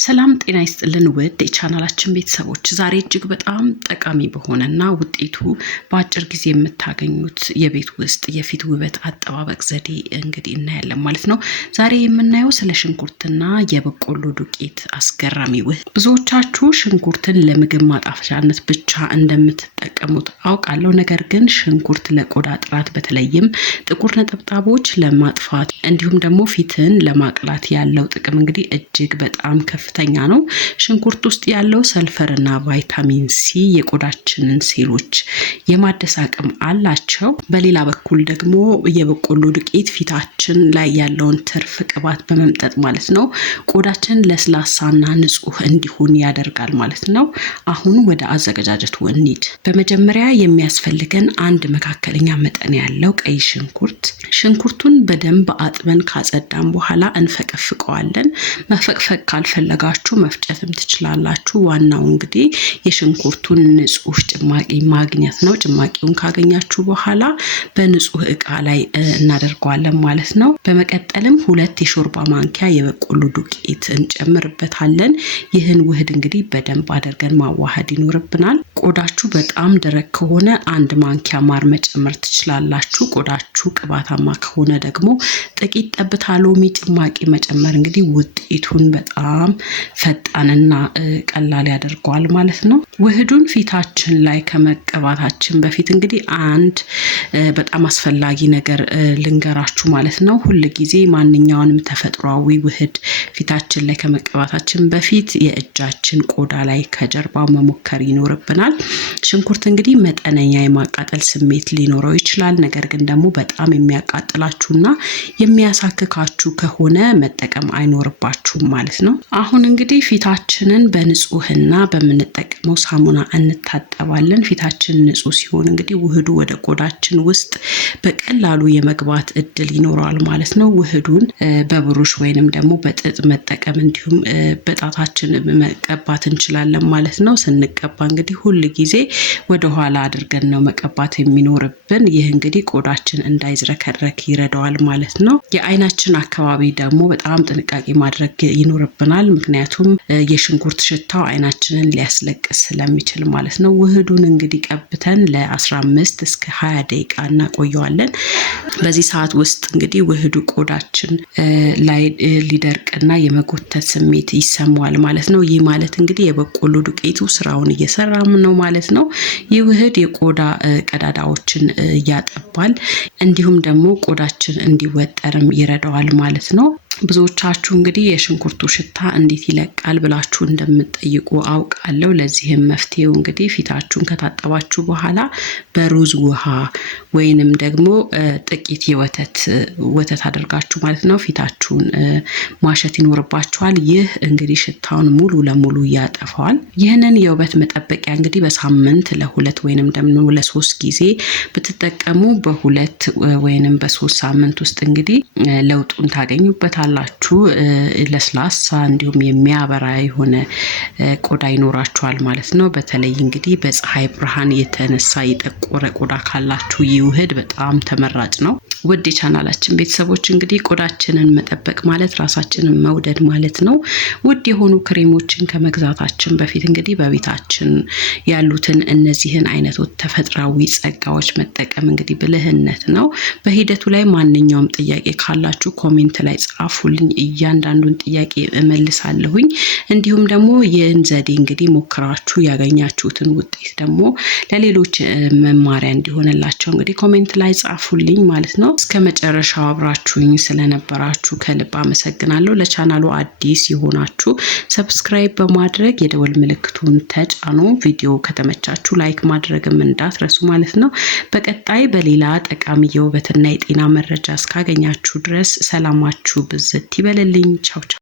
ሰላም ጤና ይስጥልን ውድ የቻናላችን ቤተሰቦች ዛሬ እጅግ በጣም ጠቃሚ በሆነና ውጤቱ በአጭር ጊዜ የምታገኙት የቤት ውስጥ የፊት ውበት አጠባበቅ ዘዴ እንግዲህ እናያለን ማለት ነው። ዛሬ የምናየው ስለ ሽንኩርትና የበቆሎ ዱቄት አስገራሚ ውህድ። ብዙዎቻችሁ ሽንኩርትን ለምግብ ማጣፈጫነት ብቻ እንደምትጠቀሙት አውቃለሁ። ነገር ግን ሽንኩርት ለቆዳ ጥራት በተለይም ጥቁር ነጠብጣቦች ለማጥፋት እንዲሁም ደግሞ ፊትን ለማቅላት ያለው ጥቅም እንግዲህ እጅግ በጣም ከፍተኛ ነው። ሽንኩርት ውስጥ ያለው ሰልፈርና ቫይታሚን ሲ የቆዳችንን ሴሎች የማደስ አቅም አላቸው። በሌላ በኩል ደግሞ የበቆሎ ዱቄት ፊታችን ላይ ያለውን ትርፍ ቅባት በመምጠጥ ማለት ነው ቆዳችን ለስላሳና ንጹህ እንዲሆን ያደርጋል ማለት ነው። አሁን ወደ አዘገጃጀቱ እንሂድ። በመጀመሪያ የሚያስፈልገን አንድ መካከለኛ መጠን ያለው ቀይ ሽንኩርቱን በደንብ አጥበን ካጸዳን በኋላ እንፈቀፍቀዋለን። መፈቅፈቅ ካልፈለጋችሁ መፍጨትም ትችላላችሁ። ዋናው እንግዲህ የሽንኩርቱን ንጹህ ጭማቂ ማግኘት ነው። ጭማቂውን ካገኛችሁ በኋላ በንጹህ ዕቃ ላይ እናደርገዋለን ማለት ነው። በመቀጠልም 2 የሾርባ ማንኪያ የበቆሎ ዱቄት እንጨምርበታለን። ይህን ውህድ እንግዲህ በደንብ አድርገን ማዋሃድ ይኖርብናል። ቆዳችሁ በጣም ደረቅ ከሆነ 1 ማንኪያ ማር መጨመር ትችላላችሁ። ቆዳችሁ ቅባታማ ከሆነ ደግሞ ጥቂት ጠብታ ሎሚ ጭማቂ መጨመር እንግዲህ ውጤቱን በጣም ፈጣንና ቀላል ያደርገዋል ማለት ነው። ውህዱን ፊታችን ላይ ከመቀባታችን በፊት እንግዲህ አንድ በጣም አስፈላጊ ነገር ልንገራችሁ ማለት ነው። ሁሉ ጊዜ ማንኛውንም ተፈጥሯዊ ውህድ ፊታችን ላይ ከመቀባታችን በፊት የእጃችን ቆዳ ላይ ከጀርባው መሞከር ይኖርብናል። ሽንኩርት እንግዲህ መጠነኛ የማቃጠል ስሜት ሊኖረው ይችላል። ነገር ግን ደግሞ በጣም የሚያቃጥላችሁና የሚያሳክካችሁ ከሆነ መጠቀም አይኖርባችሁም ማለት ነው። አሁን እንግዲህ ፊታችንን በንጹህና በምንጠቀመው ሳሙና እንታጠባለን። ፊታችን ንጹህ ሲሆን እንግዲህ ውህዱ ወደ ቆዳችን ውስጥ በቀላሉ የመግባት እድል ይኖረዋል ማለት ነው። ውህዱን በብሩሽ ወይንም ደግሞ በጥጥ መጠቀም እንዲሁም በጣታችን መቀባት እንችላለን ማለት ነው። ስንቀባ እንግዲህ ሁሉ ጊዜ ወደ ኋላ አድርገን ነው መቀባት የሚኖርብን። ይህ እንግዲህ ቆዳችን እንዳይዝረከረክ ይረዳዋል ማለት ነው። የአይናችን አካባቢ ደግሞ በጣም ጥንቃቄ ማድረግ ይኖርብናል። ምክንያቱም የሽንኩርት ሽታው አይናችንን ሊያስለቅስ ስለሚችል ማለት ነው። ውህዱን እንግዲህ ቀብተን ለ15 እስከ 20 ደቂቃ እናቆየዋለን። በዚህ ሰዓት ውስጥ እንግዲህ ውህዱ ቆዳችን ላይ ሊደርቅና የመጎተት ስሜት ይሰማዋል ማለት ነው። ይህ ማለት እንግዲህ የበቆሎ ዱቄቱ ስራውን እየሰራ ነው ማለት ነው። ይህ ውህድ የቆዳ ቀዳዳዎችን ያጠባል፣ እንዲሁም ደግሞ ቆዳችን እንዲወጠርም ይረዳዋል ማለት ነው። ብዙዎቻችሁ እንግዲህ የሽንኩርቱ ሽታ እንዴት ይለቃል ብላችሁ እንደምትጠይቁ አውቃለሁ። ለዚህም መፍትሄው እንግዲህ ፊታችሁን ከታጠባችሁ በኋላ በሩዝ ውሃ ወይንም ደግሞ ጥቂት ወተት አድርጋችሁ ማለት ነው ፊታችሁን ማሸት ይኖርባችኋል። ይህ እንግዲህ ሽታውን ሙሉ ለሙሉ ያጠፋዋል። ይህንን የውበት መጠበቂያ እንግዲህ በሳምንት ለ2 ወይንም ደግሞ ለ3 ጊዜ ብትጠቀሙ በ2 ወይንም በ3 ሳምንት ውስጥ እንግዲህ ለውጡን ታገኙበታላችሁ። ለስላሳ እንዲሁም የሚያበራ የሆነ ቆዳ ይኖራችኋል ማለት ነው። በተለይ እንግዲህ በፀሐይ ብርሃን የተነሳ የጠቆረ ቆዳ ካላችሁ ይህ ውህድ በጣም ተመራጭ ነው። ውድ የቻናላችን ቤተሰቦች እንግዲህ ቆዳችንን መጠበቅ ማለት ራሳችንን መውደድ ማለት ነው። ውድ የሆኑ ክሬሞችን ከመግዛታችን በፊት እንግዲህ በቤታችን ያሉትን እነዚህን አይነቶች ተፈጥሯዊ ጸጋዎች መጠቀም እንግዲህ ብልህነት ነው። በሂደቱ ላይ ማንኛውም ጥያቄ ካላችሁ ኮሜንት ላይ ጻፉልኝ። እያንዳንዱን ጥያቄ እመልሳለሁኝ። እንዲሁም ደግሞ ይህን ዘዴ እንግዲህ ሞክራችሁ ያገኛችሁትን ውጤት ደግሞ ለሌሎች መማሪያ እንዲሆንላቸው እንግዲህ ኮሜንት ላይ ጻፉልኝ ማለት ነው። እስከ መጨረሻው አብራችሁኝ ስለነበራችሁ ከልብ አመሰግናለሁ። ለቻናሉ አዲስ የሆናችሁ ሰብስክራይብ በማድረግ የደወል ምልክቱን ተጫኑ። ቪዲዮ ከተመቻችሁ ላይክ ማድረግም እንዳትረሱ ማለት ነው። በቀጣይ በሌላ ጠቃሚ የውበትና የጤና መረጃ እስካገኛችሁ ድረስ ሰላማችሁ ብዝት ይበልልኝ። ቻው ቻው።